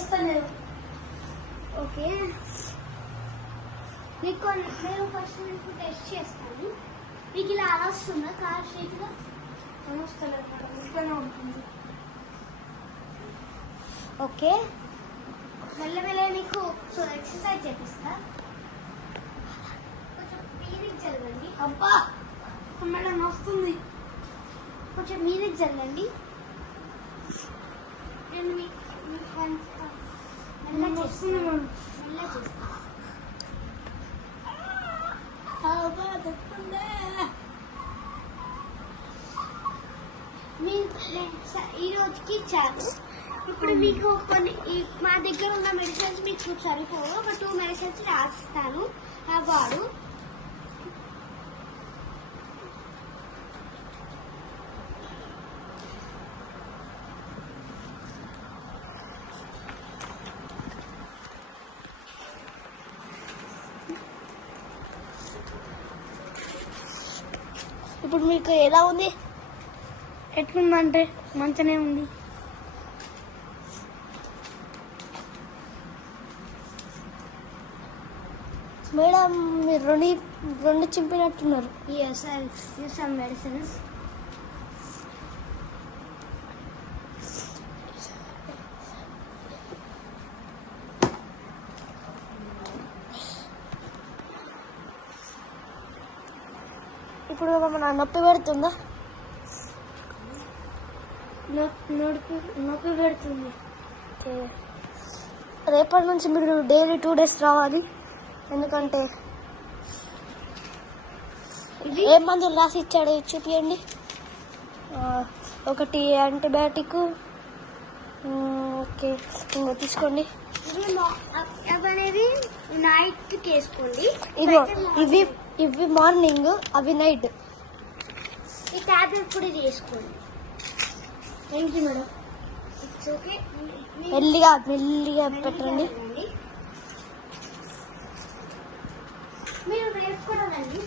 వస్తలేదు. ఓకే, మీకు నేను ఫస్ట్ మీకు టెస్ట్ చేస్తాను. మీకు ఇలా అలా వస్తుందా కార్ షేక్గా? వస్తలేదు మేడం, ఇట్లానే ఉంటుంది. ఓకే, మెల్లమెల్ల మీకు ఎక్సర్సైజ్ చేపిస్తా. కొంచెం మీదికి జరగండి. అబ్బా మేడం వస్తుంది. కొంచెం మీదికి జరగండి. నేను మీ హ్యాండ్స్ మెల్లగా వస్తుంది మేడం. మెల్లగా చేస్తాను. ఈ రోజుకి చాలు. ఇప్పుడు మీకు కొన్ని మా దగ్గర ఉన్న మెడిసిన్స్ మీకు సరిపోవు. ఒక 2 మెడిసిన్స్ రాసిస్తాను, వాడు. ఇప్పుడు మీకు ఎలా ఉంది? ఎట్లుందంటే మంచిగానే ఉంది. మేడం మీరు రెండు చింపినట్టున్నారు. Yes, I'll use some medicines. ఇప్పుడు మన నొప్పి పెడుతుందా? నొప్పి పెడుతుంది. రేపటి నుంచి మీరు డైలీ 2 days రావాలి. ఎందుకంటే ఏ మందులు రాసి ఇచ్చాడో చూపించండి. ఒకటి యాంటీబయాటిక్. ఓకే, ఇంకో తీసుకోండి. అవనేవి నైట్ వేసుకోండి. ఇవి మార్నింగ్, అవి నైట్. ఈ టాబ్లెట్ కూడా చేసుకోండి. Thank you madam. It's okay. మెల్లిగా పెట్టండి. మీరు రేపు కూడా రండి.